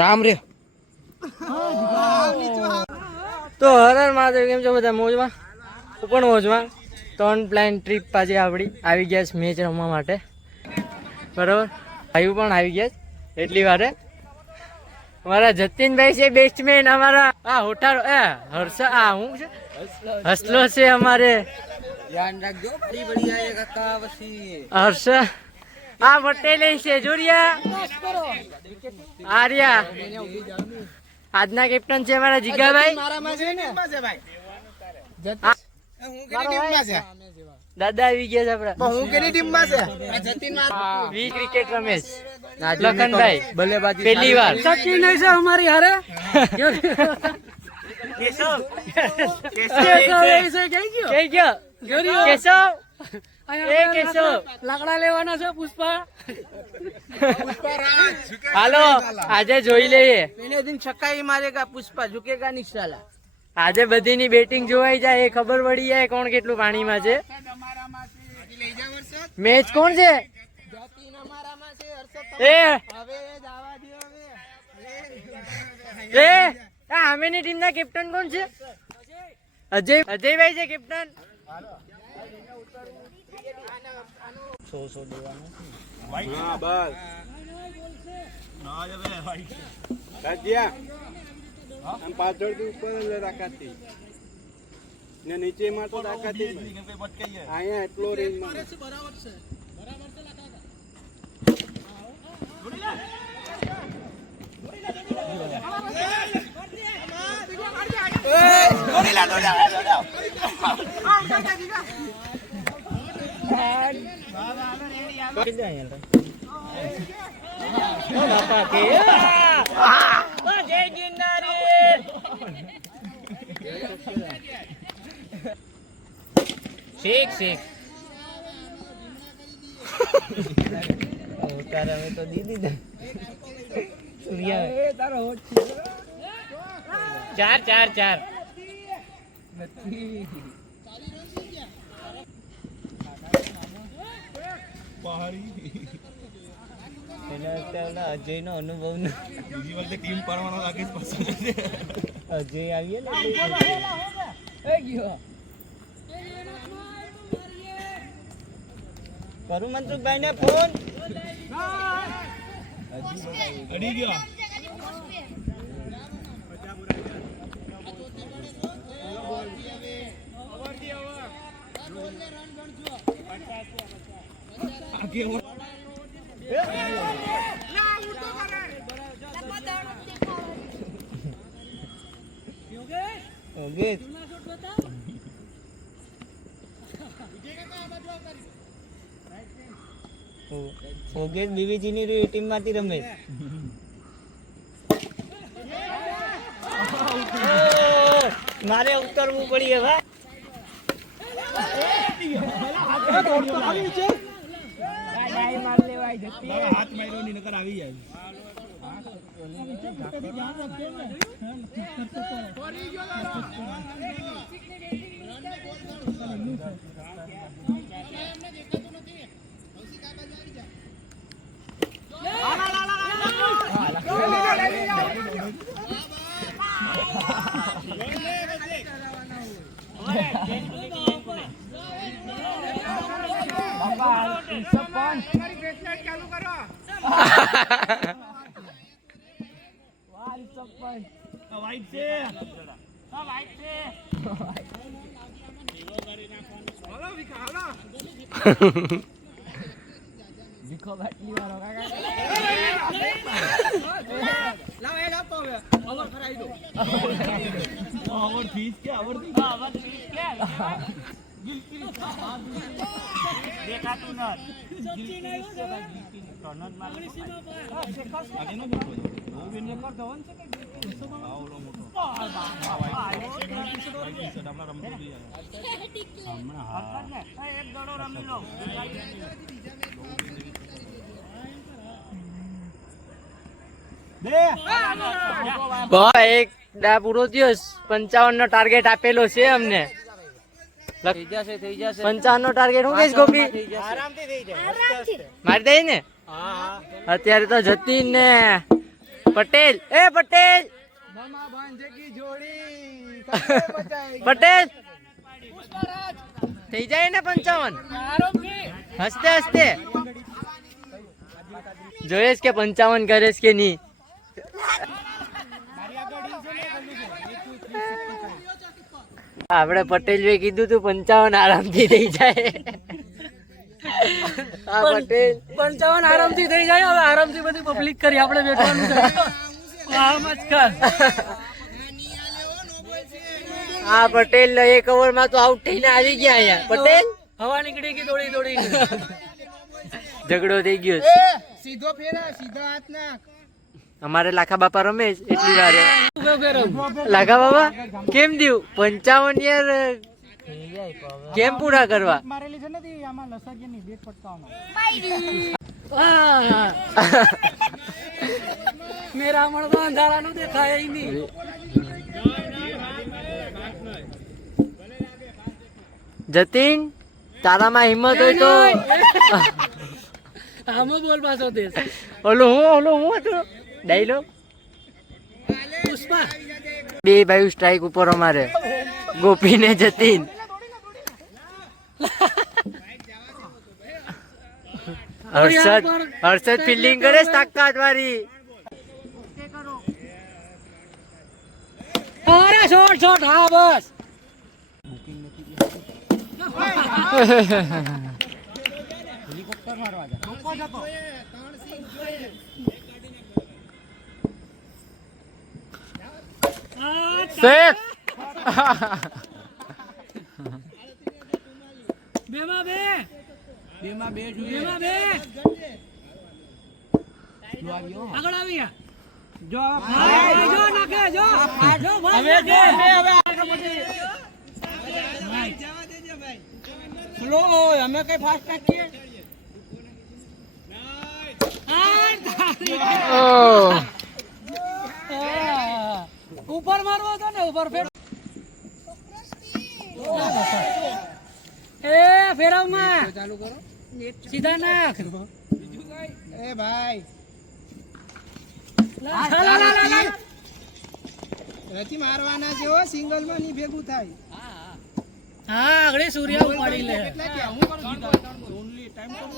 રામ રે તો હર મહાદેવ, કેમ છો બધા? મોજમાં? હું પણ મોજમાં. 3 પ્લાન ટ્રીપ પાછી આપણી આવી ગયા છે મેચ રમવા માટે, બરાબર. ભાઈ પણ આવી ગયા છે એટલી વારે. અમારા જતીનભાઈ છે બેસ્ટમેન અમારા. આ હોટારો હર્ષ, આ હું છે હસલો છે અમારે, ધ્યાન રાખજો. બડી બડી આયે કાકા વસી હર્ષ. આ પટેલ છે જોરિયા, આર્યા. આજના કેપ્ટન છે અમારા જીગાભાઈ. દાદા આવી ગયા છે આપડા. હું કેની ટીમમાં છે? વી ક્રિકેટ રમેશ લખનભાઈ બલ્લેબાજી પહેલી વાર. સચિન છે અમારી હારે. લાકડા લેવાના છે પુષ્પા. હાલો આજે જોઈ લઈએ. પહેલે દિન છક્કા મારેગા પુષ્પા, ઝુકેગા નહીં સાલા. આજે બધીની બેટિંગ જોવાઈ જાય, એ ખબર પડી જાય કોણ કેટલું પાણીમાં છે. મેચ કોણ છે? આમેની ટીમ ના કેપ્ટન કોણ છે? અજયભાઈ છે કેપ્ટન. 100 દેવાનું. હા બસ ના હવે વાઈટ કાજિયા આમ પાછળથી ઉપર રાખાતી ને નીચે માં તો રાખાતી અહીંયા એટલો રેન્જમાં બરાબર છે શેખ તારા તો દીદી દે સૂર્યા તારો હોટ ચાર અજય નો અનુભવ ને બીજી વખતે ટીમ પાડવાનો લાગે છે પસંદ અજય આવીએ ને કરું મનસુખભાઈ ને ફોન. અડી ગયો ઓગેશ બીવીજી ની ટીમ માંથી રમે. મારે ઉતરવું પડી હવે. હાથ માર્યો ની નકર આવી જાય. વિખો બાટલી વાળો કાકા લાવ એ લાવ તો હવે ઓવર કરાવી દો. ઓવર ફીસ કે ઓવર ફીસ કે દેખાતું ન સચિન આવ્યો છે ભાઈ આગે નો બોલો બહુ વિન કરતો હોન છે કે આવલો મોટો હમણાં રમતો બી હમણાં એક દડો રમી લો. એક પૂરો થયો. 55 નો ટાર્ગેટ આપેલો છે અમને. થઈ જશે 55 નો ટાર્ગેટ. હું કહીશ ગોપી? આરામથી થઈ જાય. મારી દઈ ને અત્યારે તો જતીન ને પટેલ પટેલ પટેલ થઈ જાય ને 55 હસતે હસતે જોયેશ કે 55 કરેશ કે નહીં. આપણે પટેલ ભાઈ કીધું તું 55 આરામથી થઈ જાય. પટેલ 55 આરામથી થઈ જાય. હવે આરામથી બધી પબ્લિક કરી આપણે બેઠવાનું છે. હા પટેલ 1 ઓવરમાં તો આઉટ થઈને આવી ગયા અહીંયા. પટેલ હવા નીકળી ગઈ દોડી દોડી. ઝઘડો થઈ ગયો. સીધો ફેરા, સીધો હાથ નાખ. અમારે લાખા બાપા રમેશ એટલી વાર લાખા બાપા કેમ દઉં 55 યાર કેમ પૂરા કરવા. મારેલી છે નથી આમાં લસણિયાની બે ફટકામાં મેરા મળવા અંધારાનું દેખાય નહીં. જતીન તારામાં હિંમત હોય તો આમાં બોલ પાછો દેશ. ઓલું હું હતું ડાયલોગ. પુષ્પા બે ભાઈ સ્ટ્રાઇક ઉપર અમારે ગોપી ને જતીન. હર્ષદ ફિલ્ડિંગ કરે તાકાત વાળી. અરે શોટ શોટ. હા બસ. હેલિકોપ્ટર મારવા જા રોકો જતો સેફ. બેમાં બે જોઈએ. બેમાં બે આગળ આવી ગયા. જો જો નાખે જો હવે દે હવે સ્લો અમે કઈ ફાસ્ટ નાખીએ. ઉપર મારવો હતો ને ઉપર ફેર. એ ફેરવમાં ચાલુ કરો સીધા નાખ. એ ભાઈ રચી મારવાના છે હો. સિંગલ માં ની ભેગું થાય. હા આગળ સૂર્યા ઉપાડી લે. કેટલા કે હું કરું ઓનલી ટાઈમ કરું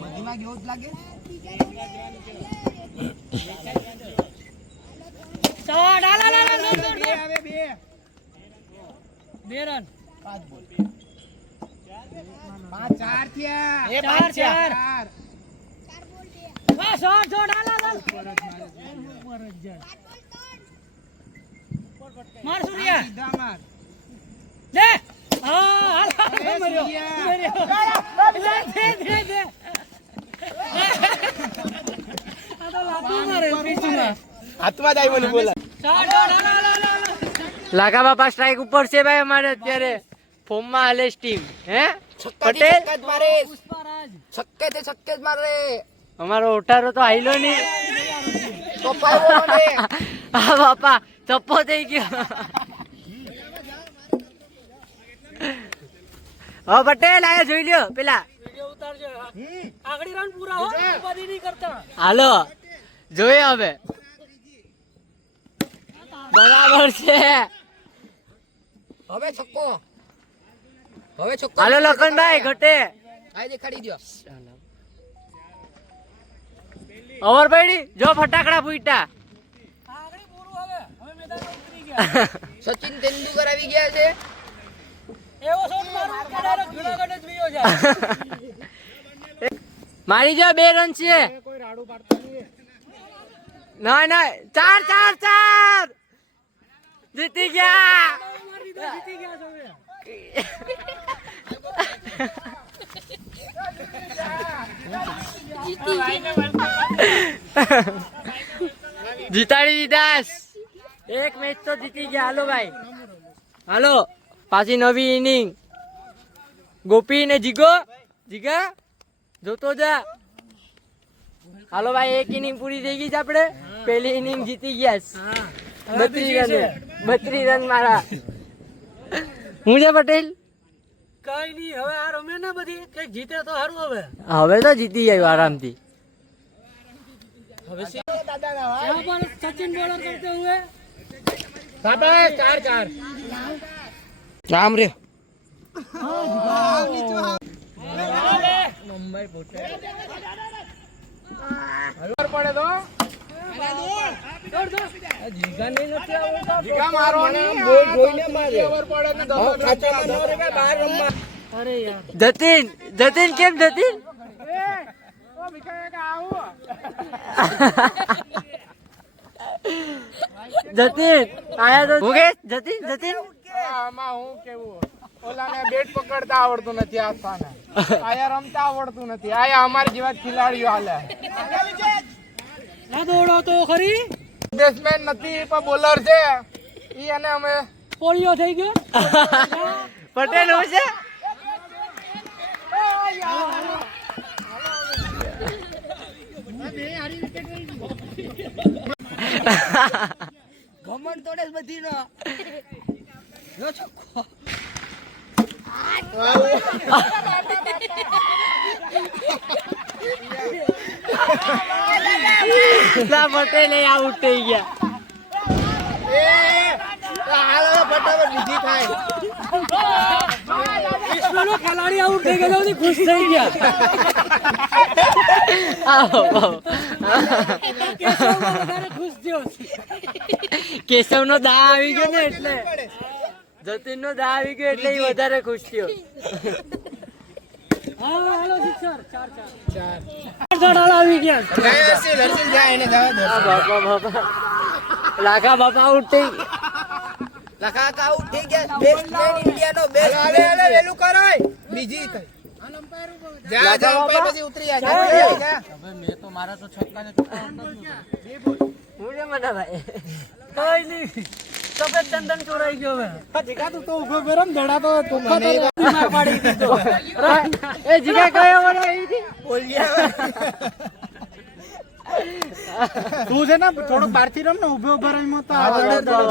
બધીમાં ગયો જ લાગે. શોટ હવે બે રન. 5 બોલ 5 4 થયા. એ 4 વાહ શોટ શોટ માર સૂર્યા સીધા માર. દે. હા હાલ મર્યો દે. આ તો લાતું મારે પીછુમાં. હાથમાં જ આવ્યો ને બોલા. શોટ લાખા બાપા સ્ટ્રાઇક ઉપર છે ભાઈ અમારે અત્યારે ફોર્મમાં હાલે ટીમ. હે પટેલ પુષ્પારાજ છક્કે તે છક્કે જ મારે. અમારો ઓટારો તો આયલો નહીં. તો પાયો મને. હા બાપા ચપ્પો થઈ ગયો. હા પટેલ આયા જોઈ લ્યો પેલા. વિડિયો ઉતારજો. આગળી રન પૂરા હો. ઉપાધિ નહીં કરતા. હાલો જોઈએ હવે. બરાબર છે. હવે છક્કો. હાલો લખનભાઈ ઘટે. આ દેખાડી દો. ઓવર પડી જો ફટાકડા ફૂટા. આગળી પૂરું હવે. હવે મેદાનમાં ઉતરી ગયા. સચિન તેંડુલકર આવી ગયા છે. એવો શોટ મારું કે ડાયરેક્ટ જુનાગઢ જ વિયો જાય. મારી જો 2 રન છે. કોઈ રાડું પાડતા નહીં. ના 4 જીતી ગયા. મારી દીધો જીતી ગયા છો હવે. જીતાડી દીધા. એક મેચ તો જીતી ગયા. હાલો ભાઈ હાલો પાછી નવી ઇનિંગ. ગોપી ને જીગા જોતો જા. હાલો ભાઈ એક ઇનિંગ પૂરી થઈ ગઈ છે. આપણે પહેલી ઇનિંગ જીતી ગયા. 32 રન મારા. હું છે પટેલ કઈ નહીં હવે આ રમે ને બધી કઈક જીતે તો સારું હવે હવે તો જીતી જાય આરામથી. હવે यहाँ पर सचिन बॉलर करते हुए રામ રે अरे यार જતીન જતીન કેમ જતીન? જતીન આયા તો મુકેશ જતીન જતીન આમાં હું કેવું ઓલાને બેટ પકડતા આવડતું નથી આસ્થાને આયા રમતા આવડતું નથી આયા અમારી જેવા જ ખેલાડીઓ હાલે ના દોડો તો ખરી બેટ્સમેન નથી પણ બોલર છે ઈ અને અમે પોળિયો થઈ ગયો પટેલ હું છે ગમન તોડે જ બધી નો લા પટેલ એ આઉટ થઈ ગયા. ફટાફટ બીજી થાય વિશ્વનો ખેલાડી આઉટ થઈ ગયો તો ખુશ થઈ ગયા આવો, આવો. કેશવ વધારે ખુશ થયો કેશવ નો દા આવી ગયો ને એટલે જતીન નો દા આવી ગયો એટલે એ વધારે ખુશ થયો. હા હાલો સિક્સર 4 ચાર આવી ગયા આ બાપા બાપા લાખા બાપા આઉટ થઈ લખા કા આઉટ થઈ ગયા બેસ્ટમેન ઇન્ડિયાનો બેસ્ટમેન વેલું કરો બીજી થઈ જા જા ઉપર પછી ઉતરી જા હું છે મને ભાઈ કઈ નહીં સફેદ ચંદન ચોરાઈ ગયો હવે તું તો ઉભો ગરમ ધડા તો ચોખ્ખો બીમાર પાડી દીધો એ જીગા કયો મને આવી હતી તું છે ને થોડું બહારથી રમ ને ઉભો ઉભો રહીમાં તો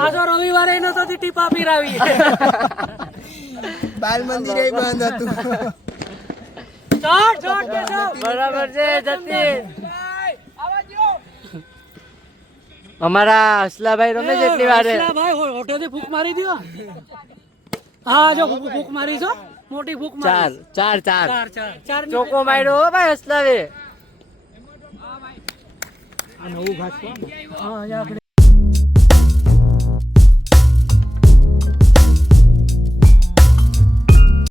પાછો રવિવારે એનો તો ટીપા પીરાવી બાલ મંદિરે બંધ હતું ચોટ ચોટ કેશવ બરાબર છે જતીન. અમારા હસલાભાઈ રમે છે એટલી વારે ભાઈ હોટેલથી ફૂંક મારી દો હા જો ફૂંક મારી છો મોટી ફૂંક ચાર મારી ચાર ચાર ચાર ચાર ચાર ચોકો માર્યો હો ભાઈ હસલાવે. હા આપણે